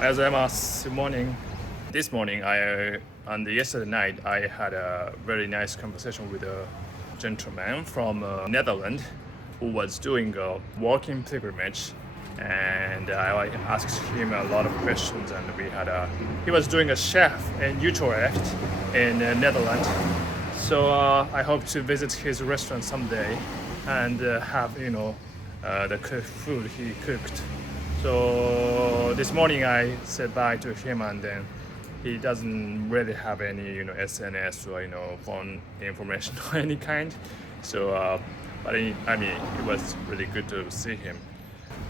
Good morning. This morning, yesterday night, I had a very nice conversation with a gentleman from Netherlands who was doing a walking pilgrimage, and I asked him a lot of questions. And he was doing a chef in Utrecht in Netherlands. So I hope to visit his restaurant someday and have the food he cooked. So this morning I said bye to him, and then he doesn't really have any SNS or phone information or any kind. So it was really good to see him.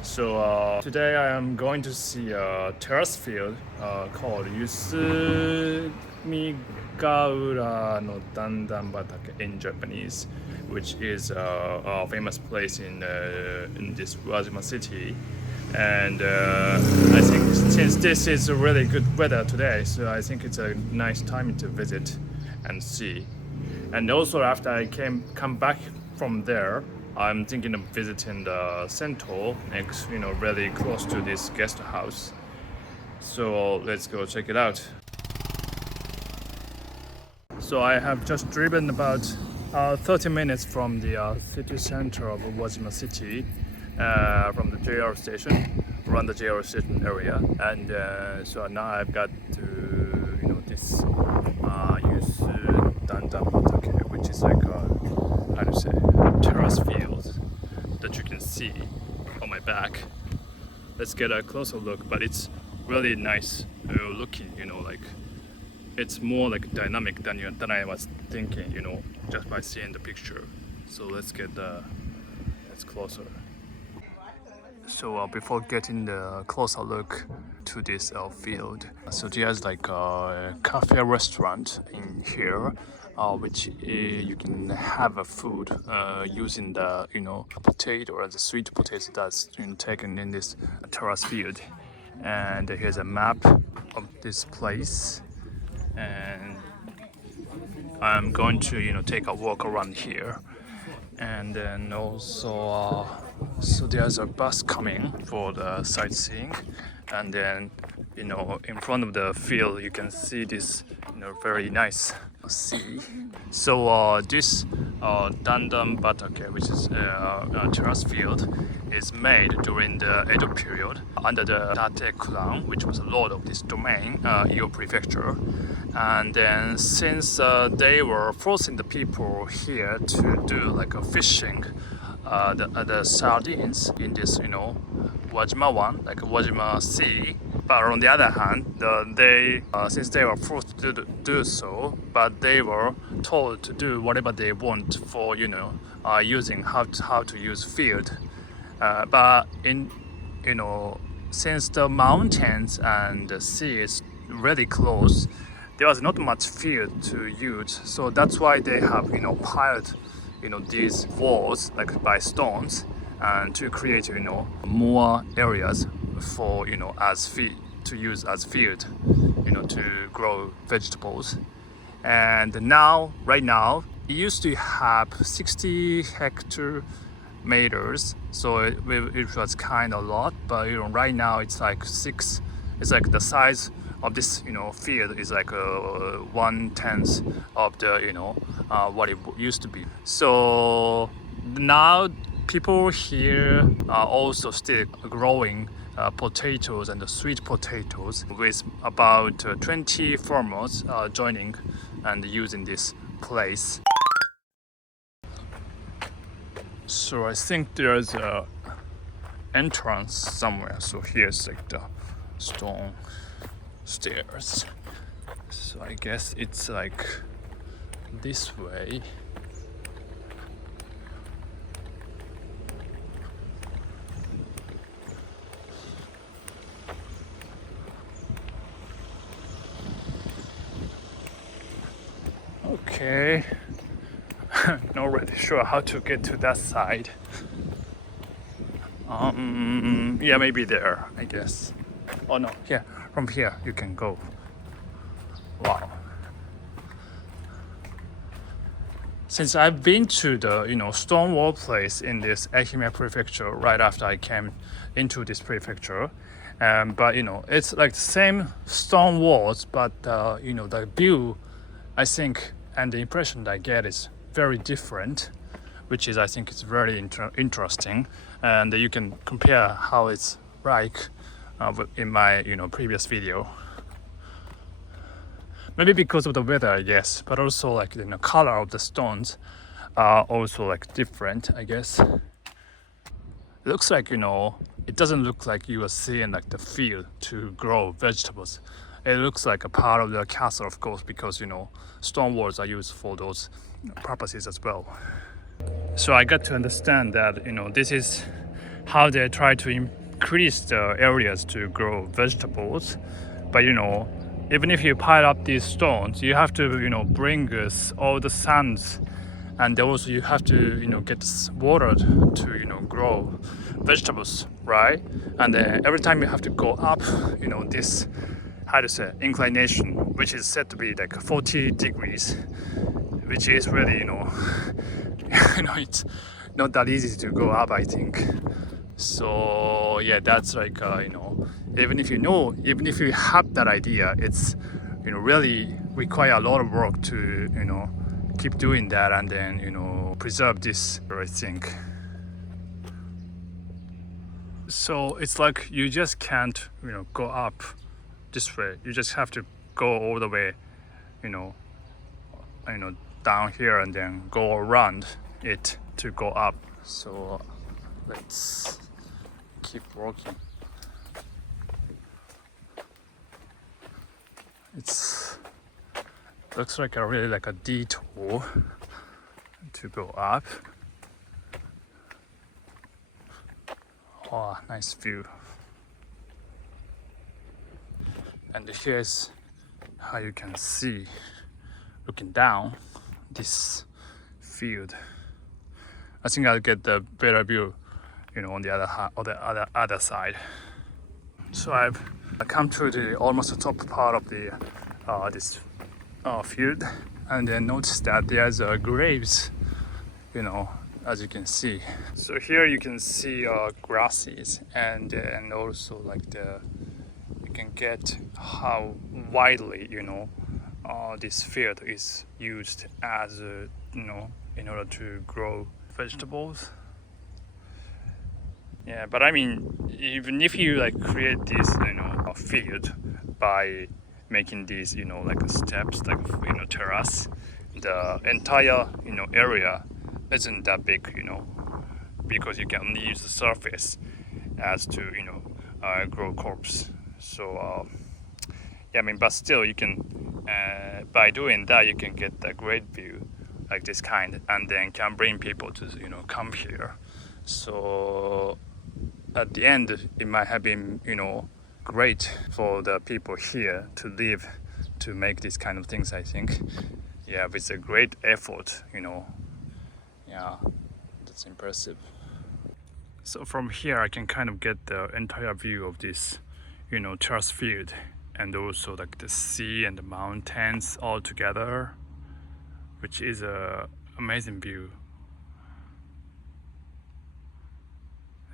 So today I am going to see a terrace field called Yusu-Mizugaura Terraced in Japanese, which is a famous place in this Uwajima-city. And I think since this is a really good weather today, so I think it's a nice time to visit and see. And also after I come back from there, I'm thinking of visiting the Centaur next, really close to this guest house. So let's go check it out. So I have just driven about 30 minutes from the city center of Uwajima-city, from the JR station, around the JR station area, and so now I've got to this Yusu Dandan, which is like terrace fields that you can see on my back. Let's get a closer look, but it's really nice looking. Like it's more like dynamic than I was thinking. Just by seeing the picture. So let's get let's closer. So before getting the closer look to this field, so there's like a cafe restaurant in here, which you can have a food using the potato or the sweet potato that's taken in this terrace field. And here's a map of this place, and I'm going to take a walk around here. And then also so there's a bus coming for the sightseeing, and then in front of the field you can see this very nice sea. So this Dandan Batake, which is a terrace field, is made during the Edo period under the Date clan, which was the lord of this domain, Iyo prefecture. And then since they were forcing the people here to do like a fishing the sardines in this Uwajima one, like Uwajima Sea. But on the other hand, they since they were forced to do so, but they were told to do whatever they want for using how to use field. But in since the mountains and the sea is really close, there was not much field to use. So that's why they have piled these walls like by stones, and to create more areas for to use as field to grow vegetables. And right now it used to have 60 hectare meters, so it was kind of a lot, but right now it's like it's like the size of this field is like 1/10 of the what it used to be. So now people here are also still growing potatoes and the sweet potatoes, with about 20 farmers joining and using this place. So I think there's a entrance somewhere. So here's like the stone stairs. So I guess it's like this way. Okay. Not really sure how to get to that side. Yeah, maybe there, I guess. Oh no, yeah, from here you can go. Wow. Since I've been to the stone wall place in this Ehime prefecture right after I came into this prefecture, But it's like the same stone walls, but the view, I think, and the impression that I get is very different, which is I think it's very interesting, and you can compare how it's like in my previous video. Maybe because of the weather, I guess, but also like the color of the stones are also like different, I guess. It looks like it doesn't look like you are seeing like the field to grow vegetables. It looks like a part of the castle, of course, because stone walls are used for those purposes as well. So I got to understand that this is how they try to increase the areas to grow vegetables. But even if you pile up these stones, you have to bring all the sands, and also you have to get water to grow vegetables, right? And then every time you have to go up this, how to say, inclination, which is said to be like 40 degrees, which is really it's not that easy to go up, I think. So yeah, that's like even if you have that idea, it's really require a lot of work to keep doing that, and then preserve this, I think. So it's like you just can't go up this way. You just have to go all the way down here and then go around it to go up. So let's keep working. Looks like really like a detour to go up. Oh, nice view. And here's how you can see, looking down this field. I think I'll get the better view on the other side. So I've come to the almost the top part of the this field, and then notice that there's graves, as you can see. So here you can see grasses, and also like you can get how widely this field is used as in order to grow vegetables. Yeah, but I mean, even if you like create this field by making these like steps, like terrace, the entire area isn't that big, because you can only use the surface as to grow crops. So yeah, I mean, but still you can by doing that you can get a great view like this kind, and then can bring people to come here. So at the end it might have been great for the people here to live, to make these kind of things, I think. Yeah, with a great effort, yeah, that's impressive. So from here I can kind of get the entire view of this terrace field, and also like the sea and the mountains all together, which is a amazing view.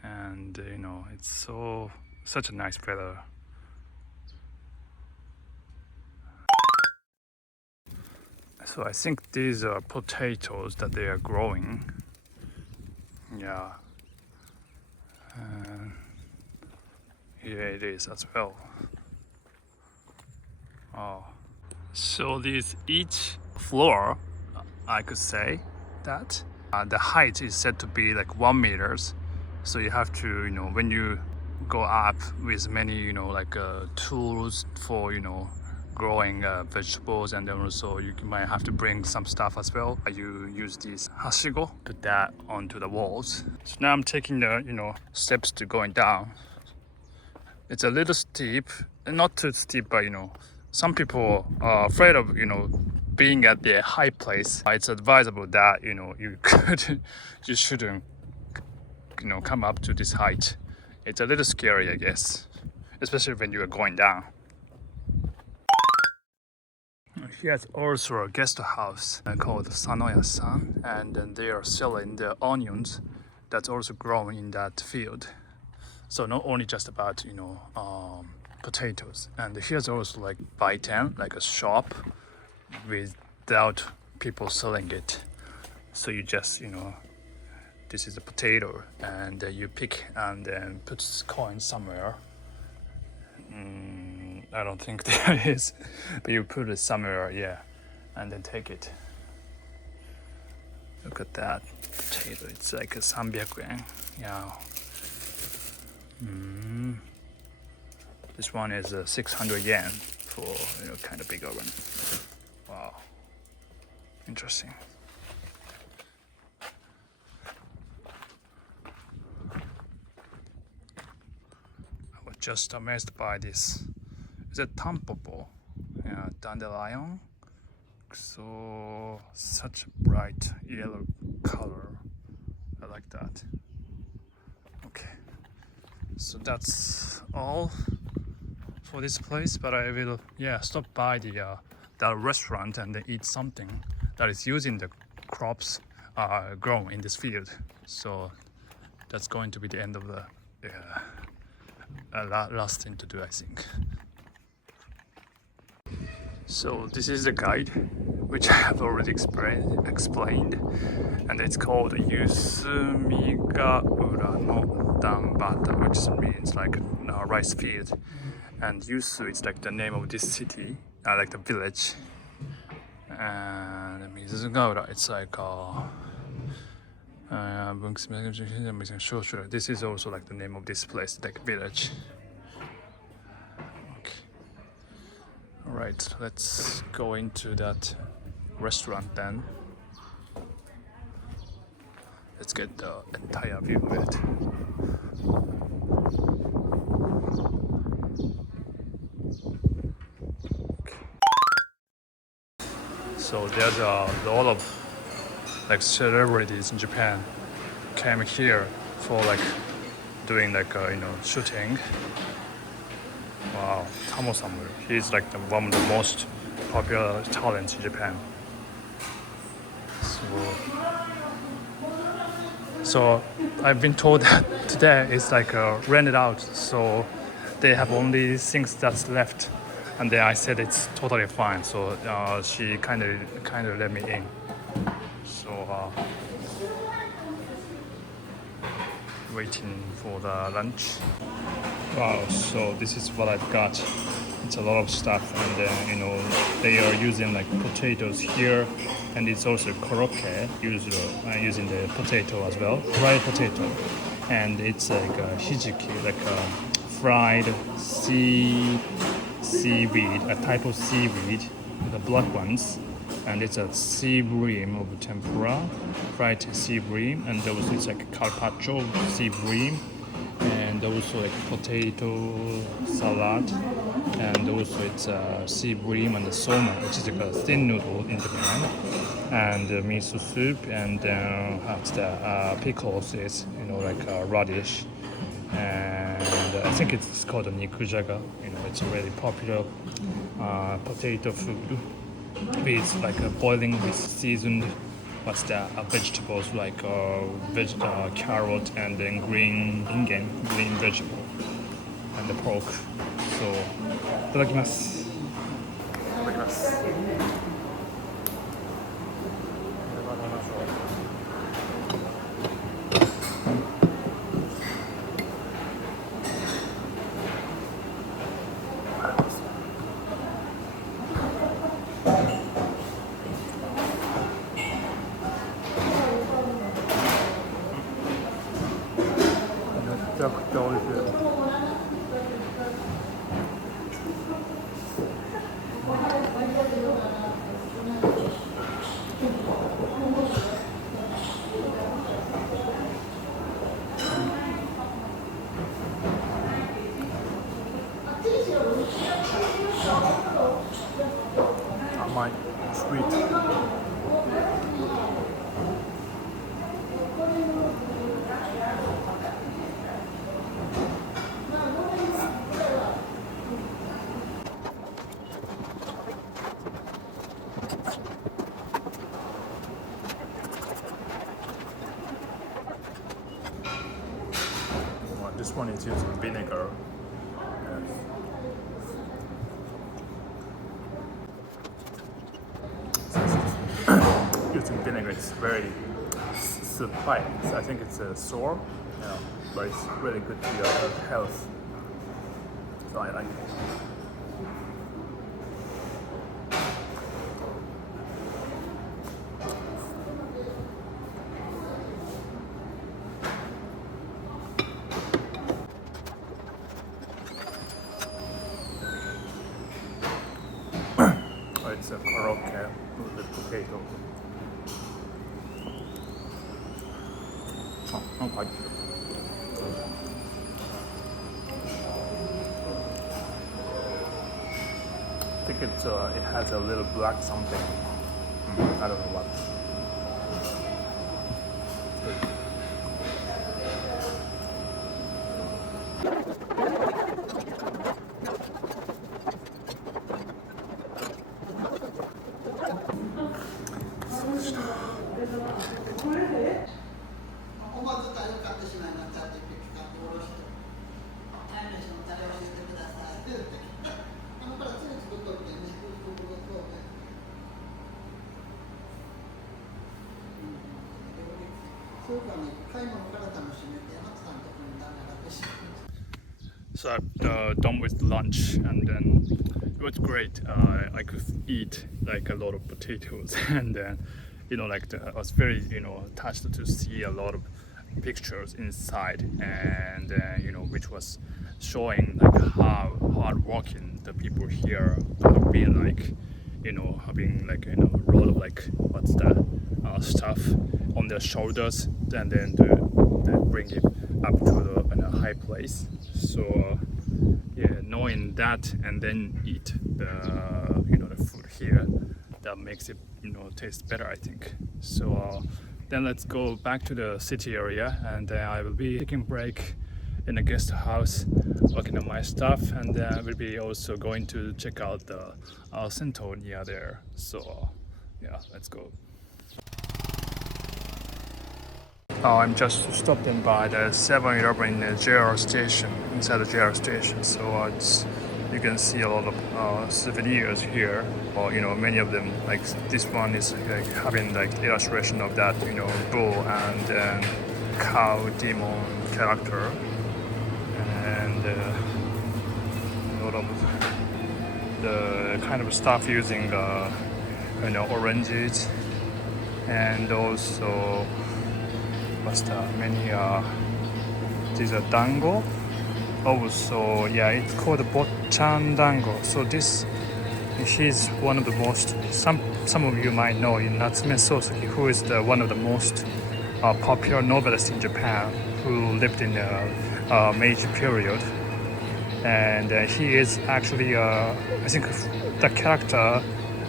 And it's such a nice weather. So I think these are potatoes that they are growing. Yeah. Here it is as well. Oh. So each floor, I could say that the height is said to be like 1 meters. So you have to, when you go up with many, tools for, growing vegetables, and then also you might have to bring some stuff as well. You use this hashigo, put that onto the walls. So now I'm taking the, steps to going down. It's a little steep, not too steep, but some people are afraid of, being at the high place. It's advisable that, you shouldn't, come up to this height. It's a little scary, I guess, especially when you are going down. Here's also a guest house called Sanoya-san, and then they are selling the onions that's also growing in that field. So not only just about potatoes, and here's also like Baitan, like a shop without people selling it. So you just this is a potato, and you pick and then put coin somewhere. I don't think there is, but you put it somewhere, yeah, and then take it. Look at that potato. It's like a 300 yen. Yeah. This one is 600 yen for kind of bigger one. Wow. Interesting. I was just amazed by this. Is it tampoko? Yeah, dandelion. So such a bright yellow color. I like that. Okay, so that's all for this place, but I will stop by the restaurant and eat something that is using the crops grown in this field. So that's going to be the end of the last thing to do, I think. So this is the guide, which I have already explained, and it's called Yusu-Mizugaura Terraced, which means like rice field. And Yusu is like the name of this city, like the village. And Mizugaura, it's like this is also like the name of this place, like village. Alright, let's go into that restaurant then. Let's get the entire view of it. So there's a lot of like celebrities in Japan came here for like doing like shooting. Wow, Tamo-san, he's like one of the most popular talents in Japan. So I've been told that today is like rented out, so they have only things that's left, and then I said it's totally fine. So she kind of let me in. So waiting for the lunch. Wow, so this is what I've got. It's a lot of stuff, and they are using like potatoes here, and it's also korokke using the potato as well, fried potato, and it's like hijiki, like fried seaweed, a type of seaweed, the black ones, and it's a sea bream of tempura, fried sea bream, and also it's like carpaccio sea bream, and also like potato salad, and also it's sea bream and the soma, which is like a thin noodle in Japan, and miso soup, and has the pickles is like radish, and I think it's called a nikujaga. It's a really popular potato food with like boiling with seasoned vegetables like carrot, and then green vegetable, and the pork. So, いただきます。めちゃくちゃ美味しい。甘い、sweet. This this one is using vinegar. Using vinegar, it's very spicy. I think it's a sour, but it's really good for your health. So I like it. It's a karaoke with the potato. Oh, okay. I think it has a little black something. I don't know what. So I'm done with lunch, and then it was great. I could eat like a lot of potatoes, and then I was very touched to see a lot of pictures inside, and which was showing like how hardworking the people here have been, like having like a lot of like what's that stuff on their shoulders, and then they bring it up to the high place. So yeah, knowing that and then eat the the food here, that makes it taste better, I think. So then let's go back to the city area, and I will be taking a break in a guest house, working on my stuff, and I will be also going to check out the Sento near there. So yeah, let's go. I'm just stopped in by the 7-Eleven in the JR station, inside the JR station. So you can see a lot of souvenirs here. Or many of them, like this one is like having like illustration of that bull and cow demon character, and a lot of the kind of stuff using oranges, and also many these are dango. Also, yeah, it's called bochan dango. So he's one of the most. Some of you might know in Natsume Soseki, who is one of the most popular novelists in Japan, who lived in the Meiji period, and he is actually I think the character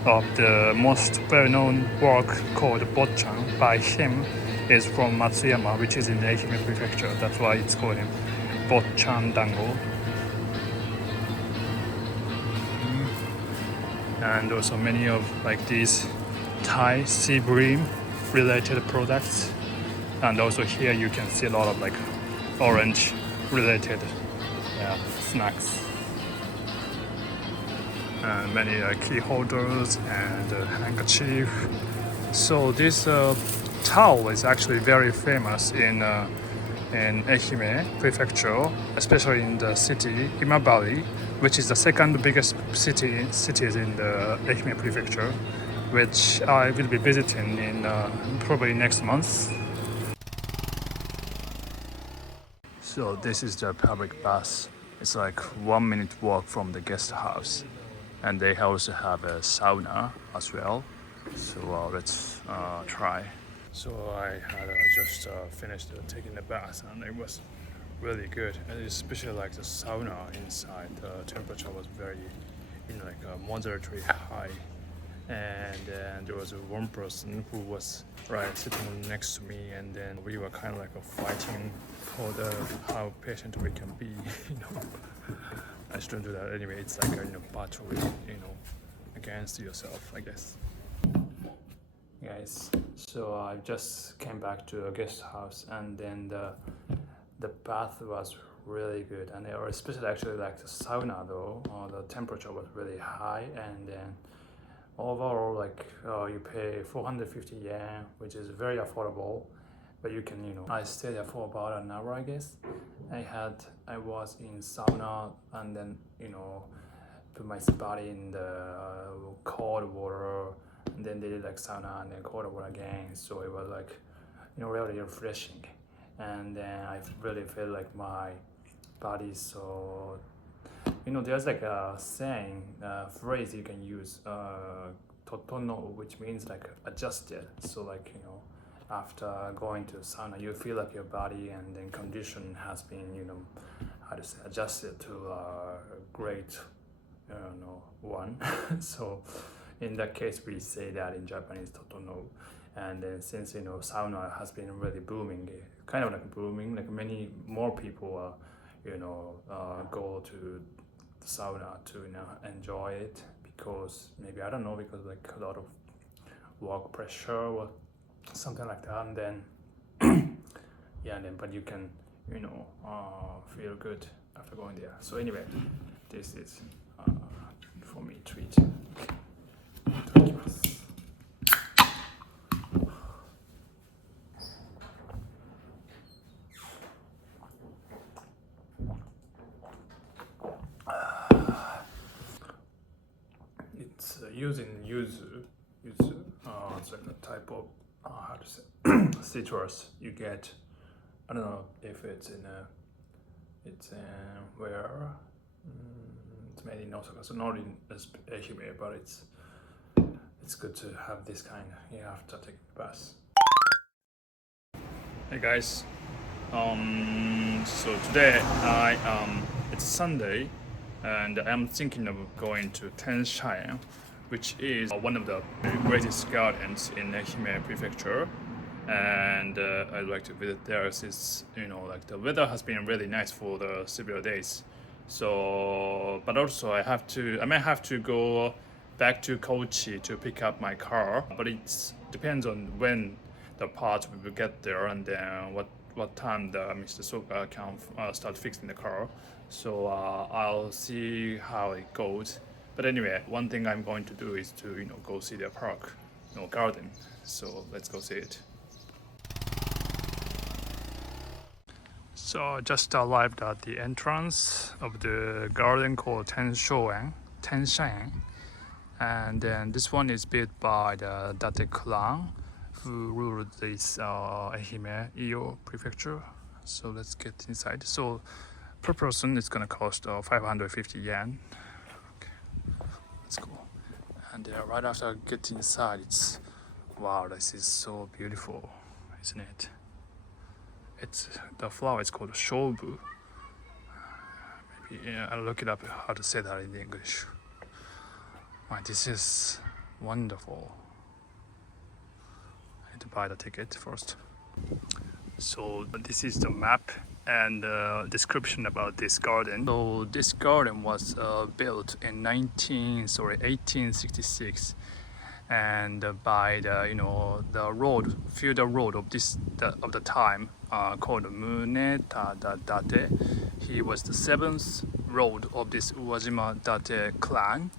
of the most well-known work called Bochan by him is from Matsuyama, which is in the Ehime prefecture. That's why it's called him Bochan Dango. And also many of like these Thai sea bream related products. And also here you can see a lot of like orange related snacks. And many key holders and handkerchief. So this towel is actually very famous in Ehime prefecture, especially in the city Imabari, which is the second biggest cities in the Ehime prefecture, which I will be visiting in probably next month. So this is the public bus. It's like 1 minute walk from the guest house, and they also have a sauna as well. So let's try. So I had just finished taking the bath, and it was really good, and especially like the sauna inside. The temperature was very, moderately high, and there was a one person who was sitting next to me, and then we were kind of like fighting for how patient we can be. I shouldn't do that anyway. It's like a battle, against yourself, I guess. Guys, so I just came back to a guest house, and then the bath was really good. And they are especially actually like the sauna though, the temperature was really high, and then overall like you pay 450 yen, which is very affordable, but you can, I stayed there for about an hour, I guess. I was in sauna, and then put my body in the cold water, and then they did like sauna and then cold water again, so it was like really refreshing. And then I really feel like my body is so, there's like a saying, phrase you can use, totono, which means like adjusted. So like after going to sauna, you feel like your body and then condition has been how to say, adjusted to a great one. So in that case we say that in Japanese, totono. And then since sauna has been really booming, kind of like booming, like many more people go to the sauna to enjoy it, because maybe, I don't know, because like a lot of work pressure or something like that. And then yeah, and then but you can feel good after going there. So anyway, this is for me treat. Okay. It's using yuzu. It's like a type of how to say citrus you get. I don't know if it's where it's made in Osaka, so not in Ehime, but it's good to have this kind after taking the bus. Hey guys, so today it's Sunday, and I'm thinking of going to Tenshaen, which is one of the greatest gardens in Ehime prefecture, and I'd like to visit there since like the weather has been really nice for the several days. So, but also I may have to go back to Kochi to pick up my car, but it depends on when the parts will get there, and then what time the Mr. Soga can start fixing the car. So I'll see how it goes. But anyway, one thing I'm going to do is to go see the park, garden. So let's go see it. So I just arrived at the entrance of the garden called Tenshaen, and then this one is built by the Date clan, who ruled this Ehime prefecture. So let's get inside. So per person it's gonna cost 550 yen. Okay, let's go. And right after I get inside, it's wow, this is so beautiful, isn't it? The flower is called shobu. Maybe I'll look it up how to say that in English. Wow, this is wonderful. I need to buy the ticket first. So this is the map and description about this garden. So this garden was built in 1866, and by the feudal road of the time called Date. He was the seventh lord of this Uwajima-city clan,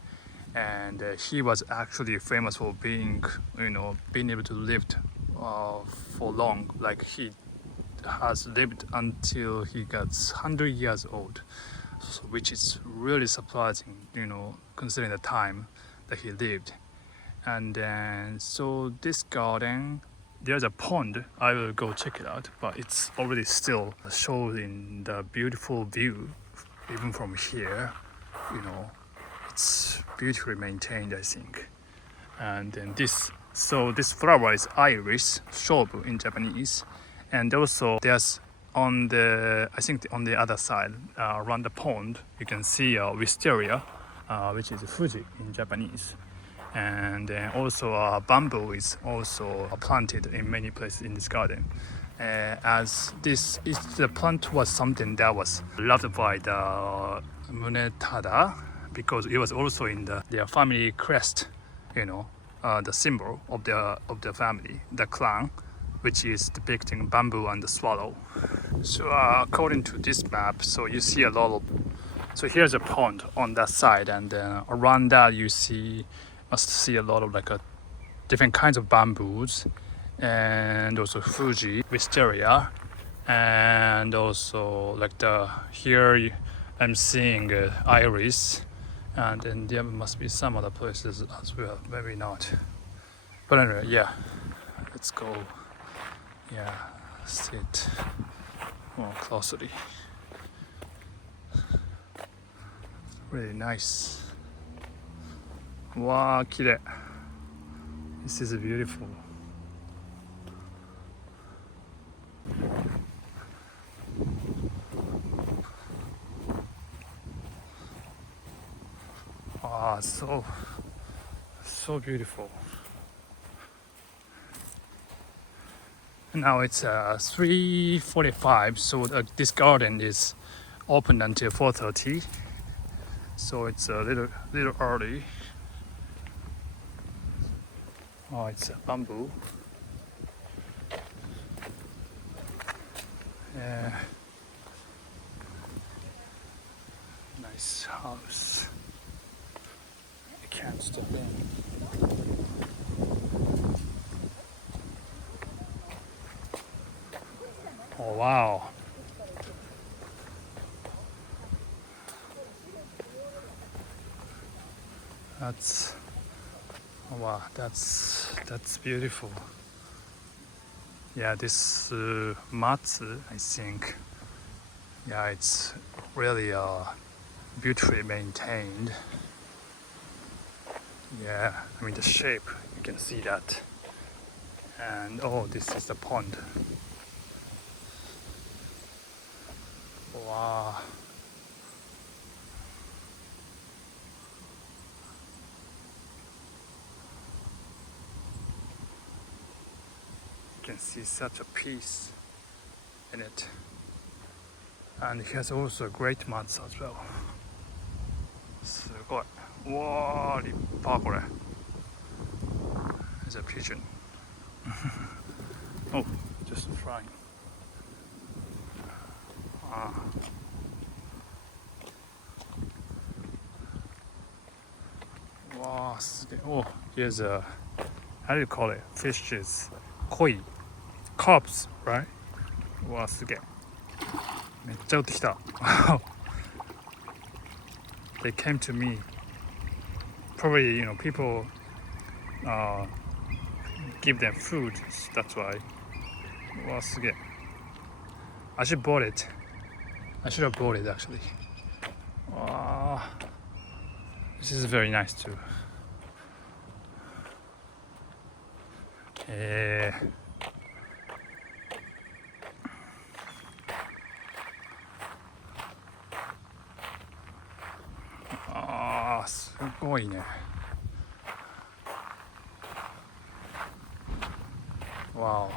and he was actually famous for being able to live for long. Like he has lived until he got 100 years old, so, which is really surprising, considering the time that he lived. And then so this garden, there's a pond. I will go check it out, but it's already still showing the beautiful view even from here. It's beautifully maintained, I think. And then this flower is iris, shobu in Japanese. And also there's on the other side around the pond, you can see wisteria, which is Fuji in Japanese. And then also bamboo is also planted in many places in this garden. As the plant was something that was loved by the Munetada, because it was also in their family crest, the symbol of the family, the clan, which is depicting bamboo and the swallow. So according to this map, so you see a lot of, so here's a pond on that side, and then around that you must see a lot of like different kinds of bamboos, and also Fuji, wisteria, and also like I'm seeing iris, and then there must be some other places as well, maybe not. But anyway, yeah, let's go. Yeah, sit more closely. Really nice. Wow, 綺麗. This is beautiful. Wow, so beautiful. Now it's 3:45, so this garden is open until 4:30. So it's a little early. Oh, it's a bamboo. Yeah. Nice house. I can't step in. Oh wow. That's beautiful. Yeah, this matsu, I think. Yeah, it's really beautifully maintained. Yeah, I mean the shape, you can see that. And oh, this is the pond. Wow. You can see such a peace in it. And it has also great mats as well. すごい。わー、立派これ。There's a pigeon. Oh, just flying. Wow, oh, here's a, how do you call it? Fishes, koi, carps, right? Wow, すげえ。めっちゃ撃ってきた。They came to me. Probably, people give them food. That's why. Wow, すげえ。I should bought it. I should have bought it actually. Wow. This is very nice too. Ah, すごいね。Wow.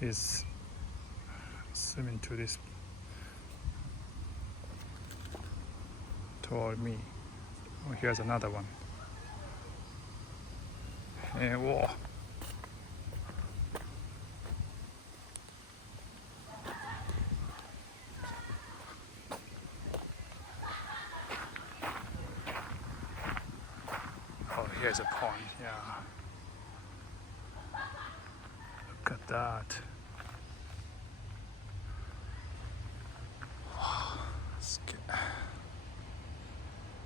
He's swimming to this toward me. Oh, here's another one. Whoa. Oh, here's a pond. Yeah. Look at that.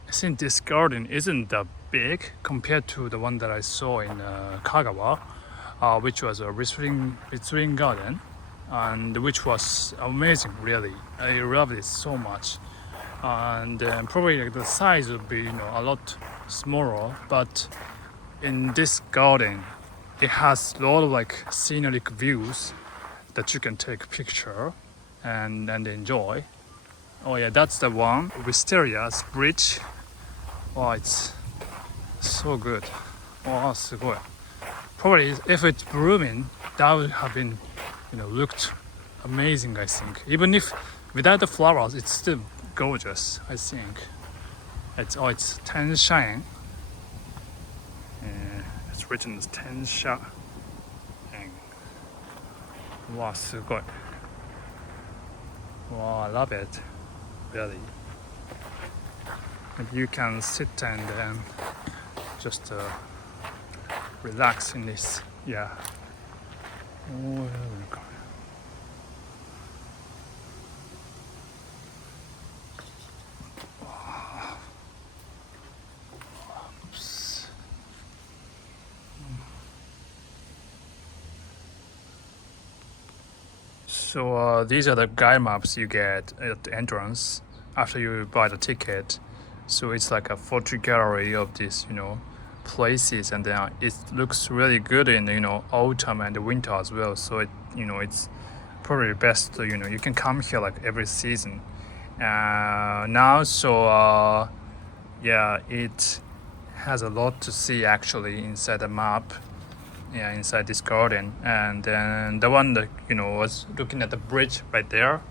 I think this garden isn't that big compared to the one that I saw in Kagawa, which was a retreating garden, and which was amazing. Really, I loved it so much. And probably the size would be a lot smaller, but in this garden, it has a lot of scenic views that you can take a picture and enjoy. Oh yeah, that's the one. Wisteria's bridge. Oh, it's so good. Oh, すごい. Probably if it's blooming, that would have been, looked amazing, I think. Even if without the flowers, it's still gorgeous, I think. It's Tenshaen. It's written as Tensha. Wow, すごい. Wow, I love it. Really. And you can sit and just relax in this. Yeah. Oh, so these are the guide maps you get at the entrance after you buy the ticket. So it's like a photo gallery of these, places, and then it looks really good in autumn and winter as well. So it's probably best. You can come here like every season. Now, so yeah, it has a lot to see actually inside the map. Yeah, inside this garden. And then the one that was looking at the bridge right there.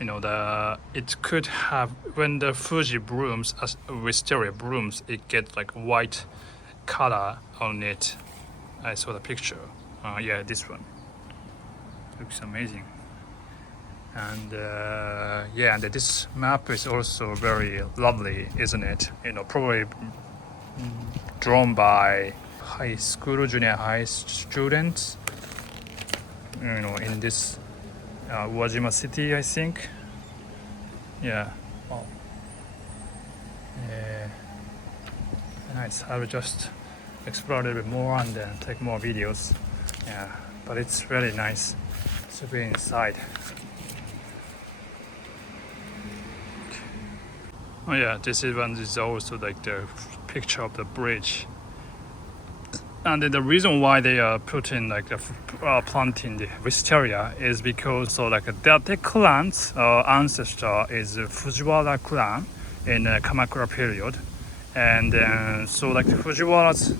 It could have, when the Fuji blooms, wisteria blooms, it gets like white color on it. I saw the picture. Yeah, this one looks amazing. And yeah, and this map is also very lovely, isn't it? Probably drawn by high school, junior high students. In this Uwajima-city, I think. Yeah. Oh. Yeah. Nice. I will just explore a little bit more and then take more videos. Yeah. But it's really nice to be inside. Oh yeah, this one is also like the picture of the bridge. And the reason why they are putting like the planting the wisteria is because their clan's ancestor is Fujiwara clan in Kamakura period, and so like the Fujiwara's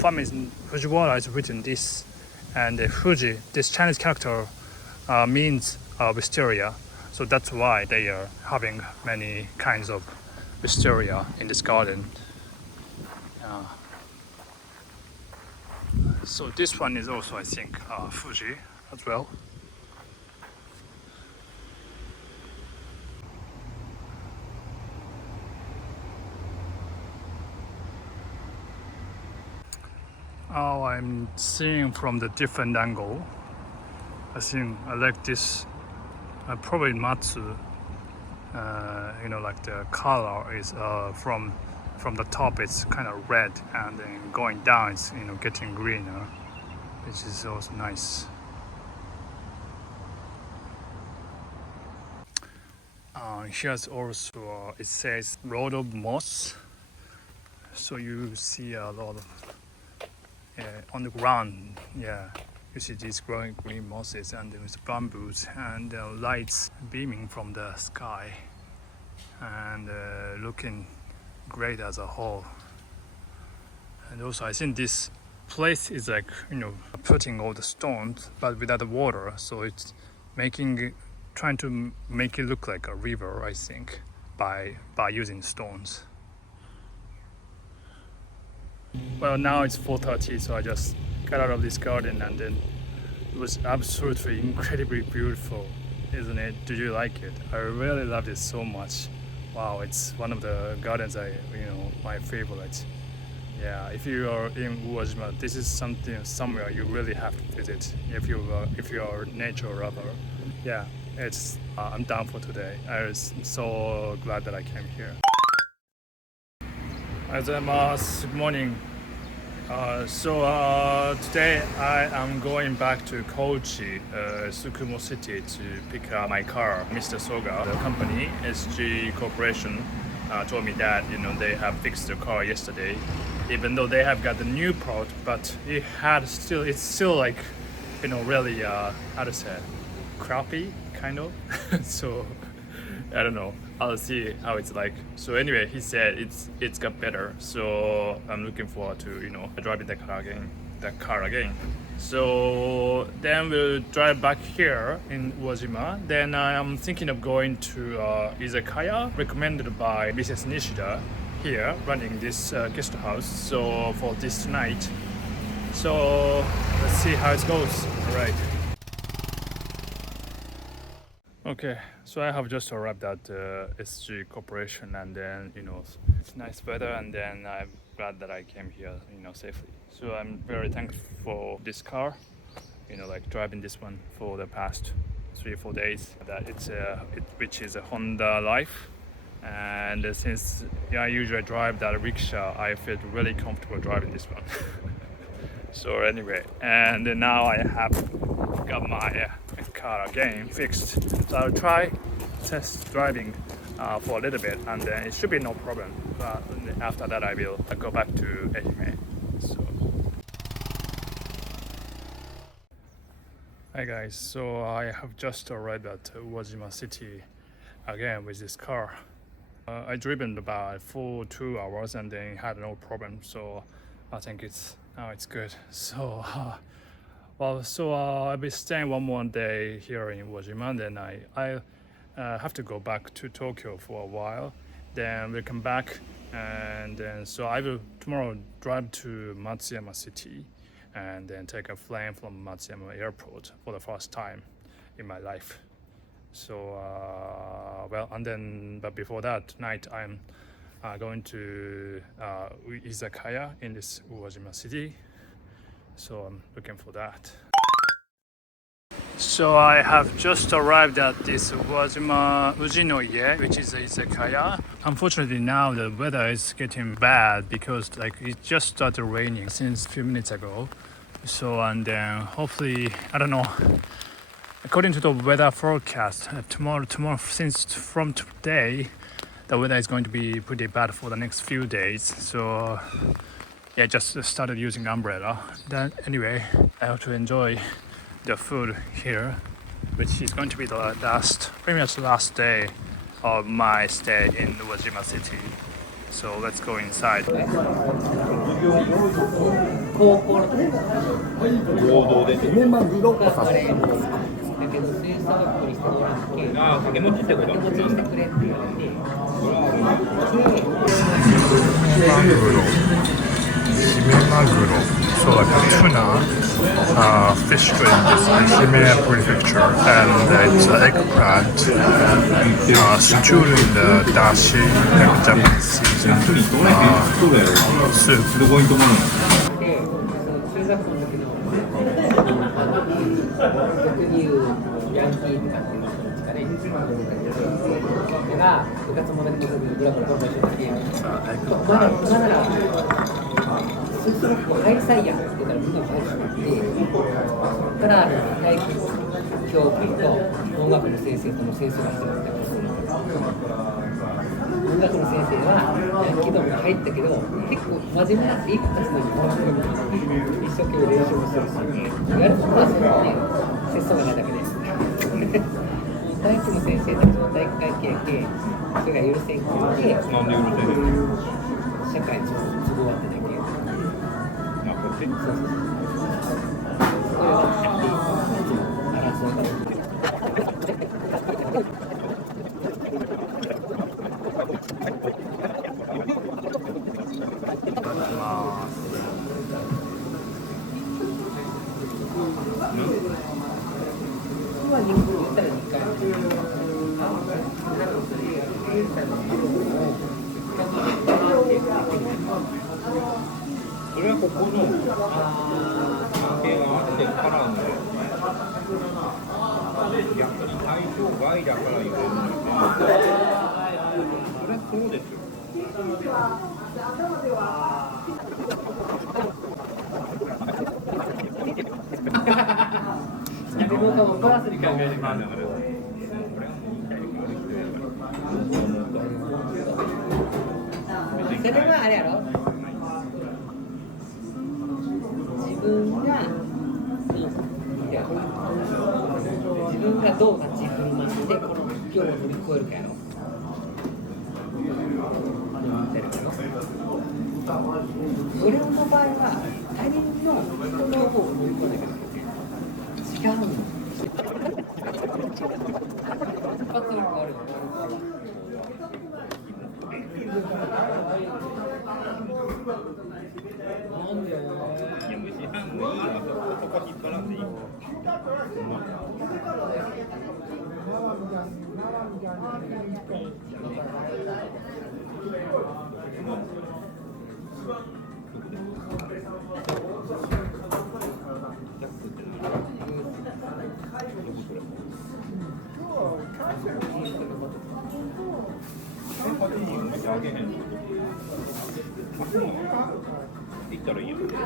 family Fujiwara is written this, and Fuji, this Chinese character means wisteria, so that's why they are having many kinds of wisteria in this garden. So this one is also, I think, Fuji as well. Oh, I'm seeing from the different angle. I think I like this. Probably Matsu. Like the color is from the top it's kind of red, and then going down it's getting greener, which is also nice. Here's also it says road of moss, so you see a lot of on the ground. Yeah, you see these growing green mosses, and there's bamboos and lights beaming from the sky, and looking great as a whole. And also I think this place is like putting all the stones but without the water, so it's trying to make it look like a river, I think, by using stones. Well, now it's 4:30, so I just got out of this garden, and then it was absolutely incredibly beautiful, isn't it? Did you like it? I really loved it so much. Wow, it's one of the gardens my favorite. Yeah, if you are in Uwajima, this is somewhere you really have to visit if you are a nature lover. Yeah, I'm down for today. I was so glad that I came here. Good morning. So today I am going back to Kochi, Tsukumo City, to pick up my car. Mr. Soga, the company, SG Corporation, told me that they have fixed the car yesterday, even though they have got the new part, but it's still like really how to say, crappy kind of. So I don't know. I'll see how it's like. So anyway, he said it's got better. So I'm looking forward to driving the car again. So then we'll drive back here in Uwajima. Then I'm thinking of going to Izakaya, recommended by Mrs. Nishida here, running this guest house. So for this night. So let's see how it goes. All right. Okay, so I have just arrived at SG Corporation, and then it's nice weather, and then I'm glad that I came here safely. So I'm very thankful for this car, like driving this one for the past 3-4 days. That which is a Honda Life, and since I usually drive that rickshaw, I feel really comfortable driving this one. So anyway, and now I have got my car again fixed. So I'll try test driving for a little bit, and then it should be no problem. But after that, I will go back to Ehime. So, hi guys. So I have just arrived at Uwajima-city again with this car. I driven about for 2 hours and then had no problem. So I think now it's good. So. I'll be staying one more day here in Uwajima, then I have to go back to Tokyo for a while. Then we'll come back, and then so I will tomorrow drive to Matsuyama-city, and then take a plane from Matsuyama Airport for the first time in my life. So but before that tonight I'm going to Izakaya in this Uwajima-city. So I'm looking for that. So I have just arrived at this Uwajima Uji No Ie, which is a izakaya. Unfortunately now the weather is getting bad because it just started raining since a few minutes ago. So and then hopefully, I don't know, according to the weather forecast, tomorrow since from today the weather is going to be pretty bad for the next few days. So yeah, just started using umbrella. Then anyway, I have to enjoy the food here, which is going to be the pretty much the last day of my stay in Uwajima-city. So let's go inside. So like a tuna fish in this Ehime prefecture, and it's eggplant stewed in the dashi, like Japanese seasoned soup. 開催やって言ったらみんな入ってから体育教会と音楽の先生との戦争が始まったりするの。音楽の先生はヤンキードームに入ったけど結構真面目なっていい子たちのに一生懸命練習もするし、いわゆる本当はそうね、節操がないだけで体育の先生たちの体育会系でそれが許せんくて、なんで許せんの？社会に都合あってだけ。そうそうそう。それはやっていつも争いが起きてる。それはここの関係があってからの逆に対象外だから言われるので、それはそうですよ。逆効果もプラスに考えてもらうんだから。それはあれやろ、自分がどう立ち振る舞ってこの苦境を乗り越えるかやろ。俺の場合は他人の人の方を乗り越えなきゃ違うの。一発力あるよ。なんでよ。いや、無視半もいいわ、そこ引っ張らんでいいわ。行ったらいいよ。ジャ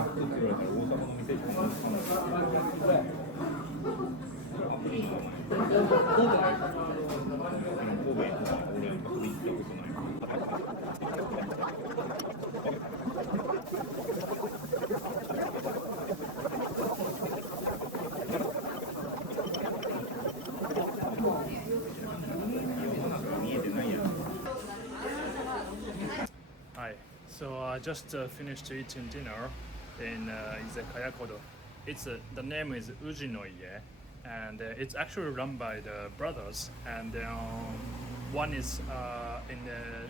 ックって言われたら大阪の店しかない。Hi. So I just finished eating dinner in Izakaya Kodo. The name is Uji No Ie, and it's actually run by the brothers. And one is in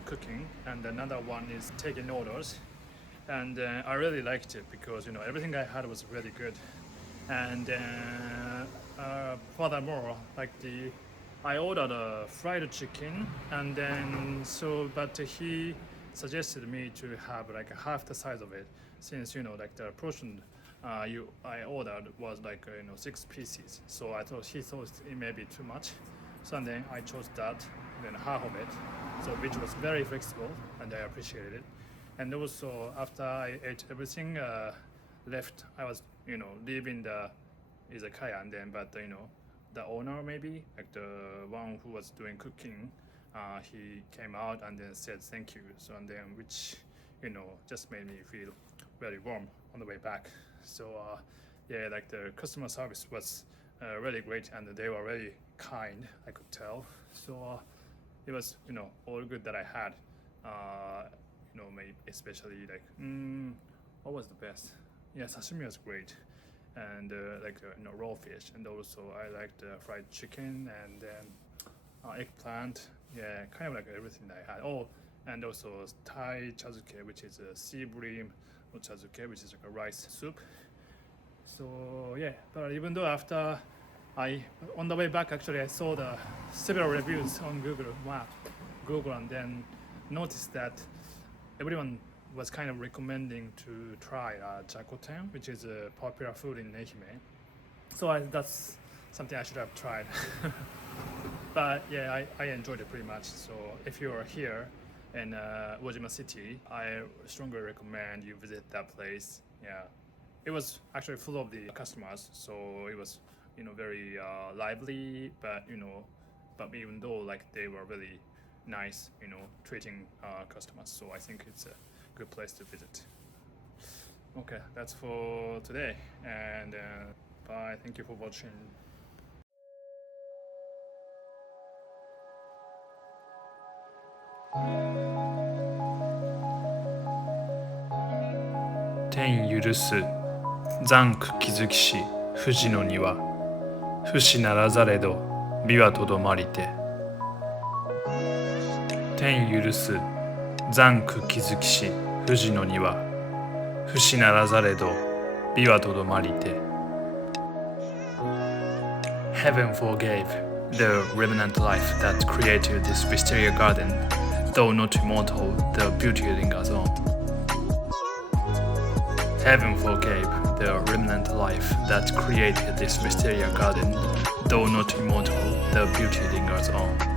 cooking, and another one is taking orders. And I really liked it because everything I had was really good. And furthermore, I ordered a fried chicken, and then but he suggested me to have like half the size of it, since the portion I ordered was 6 pieces. So he thought it may be too much. So then I chose that, then half of it, so which was very flexible, and I appreciated it. And also after I ate everything left, I was leaving the izakaya, and then the owner, maybe the one who was doing cooking, he came out and then said thank you. So and then which just made me feel very warm on the way back. So the customer service was really great, and they were really kind, I could tell. So it was all good that I had. Maybe especially what was the best? Yeah, sashimi was great, and raw fish, and also I liked fried chicken, and then eggplant. Yeah, kind of like everything that I had. Oh, and also Thai chazuke, which is a sea bream, or chazuke, which is like a rice soup. So yeah, but even though after on the way back, actually I saw the several reviews on Google, and then noticed that everyone was kind of recommending to try jacoten, which is a popular food in Ehime. So that's something I should have tried. But yeah, I enjoyed it pretty much. So if you are here in Uwajima-city, I strongly recommend you visit that place. Yeah, it was actually full of the customers, so it was very lively. But even though they were really nice, treating customers. So I think it's a good place to visit. Okay, that's for today, and bye. Thank you for watching. Ten 許す残苦気づきし富士の庭不死ならざれど美はとどまりて天許す残苦気づきし富士の庭不死ならざれど美はとどまりて Heaven forgave the remnant life that created this wisteria garden, though not immortal, the beauty lingers on. Heaven forgave the remnant life that created this wisteria garden, though not immortal, the beauty lingers on.